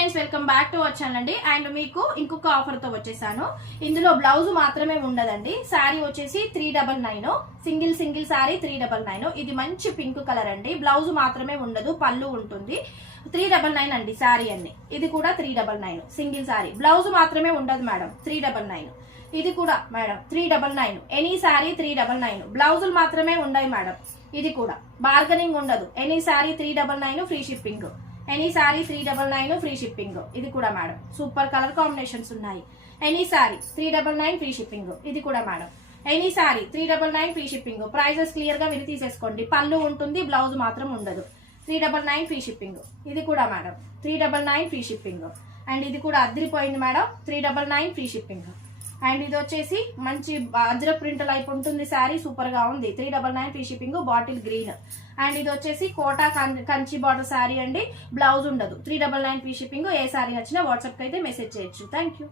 Friends, welcome back to our channel అండి. And మీకు ఇంకొక ఆఫర్ తో వచ్చేసాను. ఇందులో బ్లౌజ్ మాత్రమే ఉండదండి. శారీ వచ్చేసి 399, సింగిల్ శారీ 399. ఇది మంచి పింక్ కలర్ అండి. బ్లౌజ్ మాత్రమే ఉండదు, పళ్ళు ఉంటుంది. 399 అండి శారీ అన్ని. ఇది కూడా 399 సింగిల్ శారీ. బ్లౌజ్ మాత్రమే ఉండదు మేడం, 399. ఇది కూడా మేడం 399. ఎనీ శారీ 399. బ్లౌజులు మాత్రమే ఉండవు మేడం. ఇది కూడా బార్గెనింగ్ ఉండదు. Any sari 399 free shipping. Any sari 399 free shipping. ఇది కూడా మేడం సూపర్ కలర్ కాంబినేషన్స్ ఉన్నాయి. Any sari 399 free shipping. ఇది కూడా madam any sari 399 free shipping. Prices clear గా విని తీసేసుకోండి. పళ్ళు ఉంటుంది, బ్లౌజ్ మాత్రం ఉండదు. 399 ఫ్రీ షిప్పింగ్. ఇది కూడా మేడం 399 ఫ్రీ షిప్పింగ్. అండ్ ఇది కూడా అదిరిపోయింది మేడం, 399 ఫ్రీ షిప్పింగ్. అండ్ ఇది వచ్చేసి మంచి అజ్రక్ ప్రింట్ లైప్ ఉంటుంది శారీ, సూపర్ గా ఉంది. 399 free shipping, bottle green. And ఇది వచ్చేసి కోటా కంచి బార్డర్ శారీ అండి. బ్లౌజ్ ఉండదు. 399 ఫ్రీ షిప్పింగ్. ఏ శారీ నచ్చినా వాట్సాప్ కి అయితే మెసేజ్ చేయొచ్చు. Thank you.